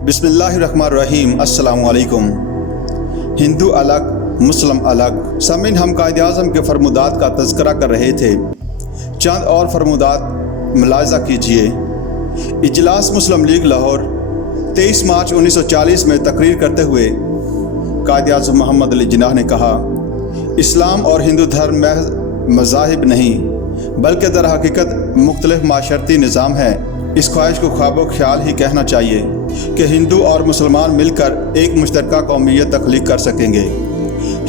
बिस्मिल्लाहिर्रहमानिर्रहीम। अस्सलामु अलैकुम। हिंदू अलग मुस्लिम अलग। सामीन, हम कायद-ए-आज़म के फरमुदात का तज़किरा कर रहे थे। चंद और फरमुदात मुलाहिज़ा कीजिए। इजलास मुस्लिम लीग लाहौर 23 मार्च 1940 में तकरीर करते हुए कायद-ए-आज़म मोहम्मद अली जिन्नाह ने कहा, इस्लाम और हिंदू धर्म महज मज़ाहिब नहीं बल्कि दर हकीकत मुख्तलिफ माशरती निज़ाम है। इस ख्वाहिश को ख्वाबो ख्याल ही कहना चाहिए कि हिंदू और मुसलमान मिलकर एक मुश्तरका कौमियत तख्लीक कर सकेंगे।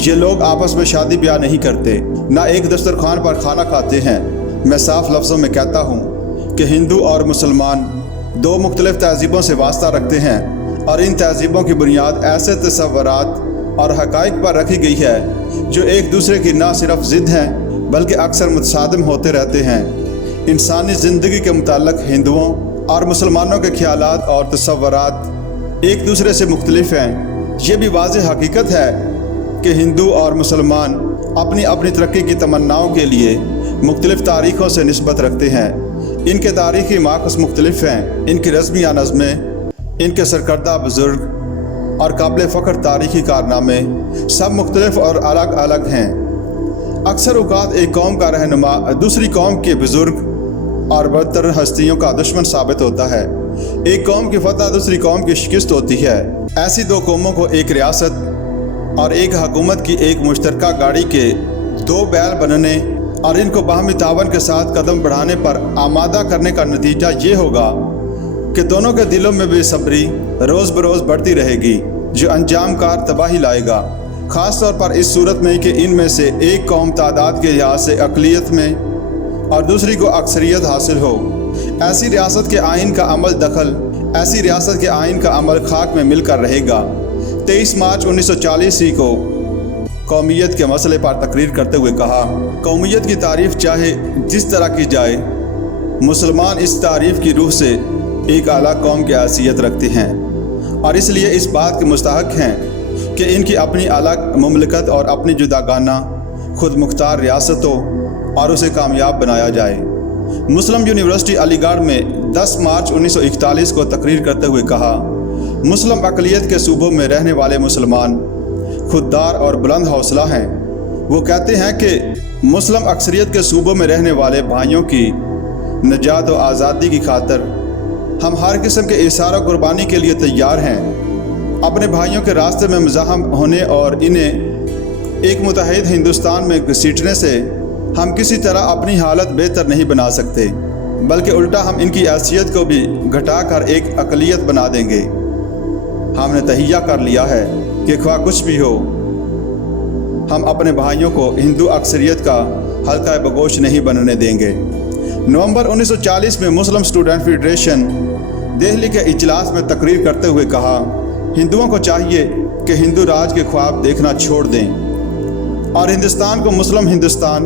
ये लोग आपस में शादी ब्याह नहीं करते, ना एक दस्तरखान पर खाना खाते हैं। मैं साफ लफ्ज़ों में कहता हूँ कि हिंदू और मुसलमान दो मुख्तलिफ तहज़ीबों से वास्ता रखते हैं और इन तहज़ीबों की बुनियाद ऐसे तसव्वुरात और हक़ाइक़ पर रखी गई है जो एक दूसरे की ना सिर्फ ज़िद हैं बल्कि अक्सर मुतसादिम होते रहते हैं। इंसानी ज़िंदगी के मुताल्लिक़ हिंदुओं और मुसलमानों के ख्यालात और तसव्वुरात एक दूसरे से मुख्तलिफ हैं। ये भी वाज़ेह हकीकत है कि हिंदू और मुसलमान अपनी अपनी तरक्की की तमन्नाओं के लिए मुख्तलिफ तारीख़ों से निस्बत रखते हैं। इनके तारीख़ी माक़स मुख्तलिफ हैं, इनकी रस्मिया नज़में, इनके सरकर्दा बुज़ुर्ग और काबिल फ़ख्र तारीख़ी कारनामे सब मुख्तलिफ और अलग अलग हैं। अक्सर औक़ात एक कौम का रहनुमा दूसरी कौम के बुज़ुर्ग और बदतर हस्तियों का दुश्मन साबित होता है। एक कौम की फतह दूसरी कौम की शिकस्त होती है। ऐसी दो कौमों को एक रियासत और एक हुकूमत की एक मुश्तरका गाड़ी के दो बैल बनने और इनको बाहमी तावन के साथ कदम बढ़ाने पर आमादा करने का नतीजा ये होगा कि दोनों के दिलों में बेसब्री रोज़ बरोज़ बढ़ती रहेगी, जो अंजाम कार तबाही लाएगा। ख़ास तौर पर इस सूरत में कि इनमें से एक कौम तादाद के लिहाज से अक़लियत में और दूसरी को अक्सरियत हासिल हो। ऐसी रियासत के आइन का अमल खाक में मिलकर रहेगा। 23 मार्च 1940 को कौमियत के मसले पर तकरीर करते हुए कहा, कौमियत की तारीफ़ चाहे जिस तरह की जाए, मुसलमान इस तारीफ़ की रूह से एक आला कौम की हैसियत रखते हैं और इसलिए इस बात के मुस्तहक़ हैं कि इनकी अपनी अलग मुमलिकत और अपनी जुदागाना खुद मुख्तार रियासतों और उसे कामयाब बनाया जाए। मुस्लिम यूनिवर्सिटी अलीगढ़ में 10 मार्च 1941 को तकरीर करते हुए कहा, मुस्लिम अक़लियत के सूबों में रहने वाले मुसलमान खुददार और बुलंद हौसला हैं। वो कहते हैं कि मुस्लिम अक्सरियत के सूबों में रहने वाले भाइयों की निजात और आज़ादी की खातिर हम हर किस्म के इशारा कुर्बानी के लिए तैयार हैं। अपने भाइयों के रास्ते में मुज़ाहम होने और इन्हें एक मुत्तहिद हिंदुस्तान में घसीटने से हम किसी तरह अपनी हालत बेहतर नहीं बना सकते, बल्कि उल्टा हम इनकी हैसियत को भी घटाकर एक अक़लियत बना देंगे। हमने तहिया कर लिया है कि ख्वाह कुछ भी हो, हम अपने भाइयों को हिंदू अक्सरियत का हल्का बगोश नहीं बनने देंगे। नवंबर 1940 में मुस्लिम स्टूडेंट फेडरेशन दिल्ली के इजलास में तकरीर करते हुए कहा, हिंदुओं को चाहिए कि हिंदू राज के ख्वाब देखना छोड़ दें और हिंदुस्तान को मुस्लिम हिंदुस्तान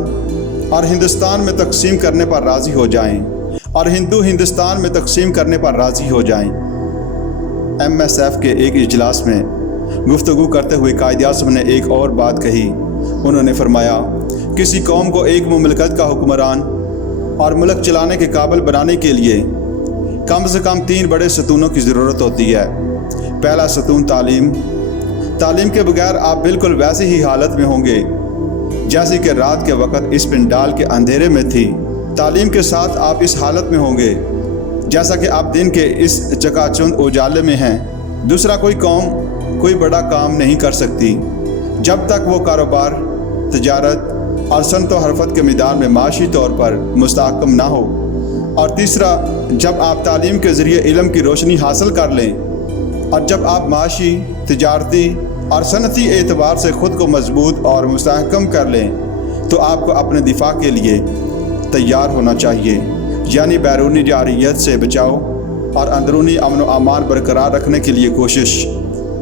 और हिंदुस्तान में तकसीम करने पर राज़ी हो जाएं और हिंदू हिंदुस्तान में तकसीम करने पर राज़ी हो जाएं। MSF के एक इजलास में गुफ्तगू करते हुए कायद-ए-आज़म ने एक और बात कही। उन्होंने फरमाया, किसी कौम को एक मुमलिकत का हुक्मरान और मुल्क चलाने के काबिल बनाने के लिए कम से कम 3 बड़े सतूनों की ज़रूरत होती है। पहला सतून तालीम। तालीम के बगैर आप बिल्कुल वैसी ही हालत में होंगे जैसी कि रात के वक़्त इस पिंडाल के अंधेरे में थी। तालीम के साथ आप इस हालत में होंगे जैसा कि आप दिन के इस चकाचौंध उजाले में हैं। दूसरा, कोई कौम कोई बड़ा काम नहीं कर सकती जब तक वो कारोबार, तिजारत और सनत व हरफत के मैदान में माशी तौर पर मुस्तहकम ना हो। और तीसरा, जब आप तालीम के ज़रिए इल्म की रोशनी हासिल कर लें और जब आप माशी, तिजारती और सनती एतबार से ख़ुद को मजबूत और मुस्तहकम कर लें, तो आपको अपने दिफा के लिए तैयार होना चाहिए, यानी बैरूनी जारियत से बचाव और अंदरूनी अमन व अमान बरकरार रखने के लिए कोशिश।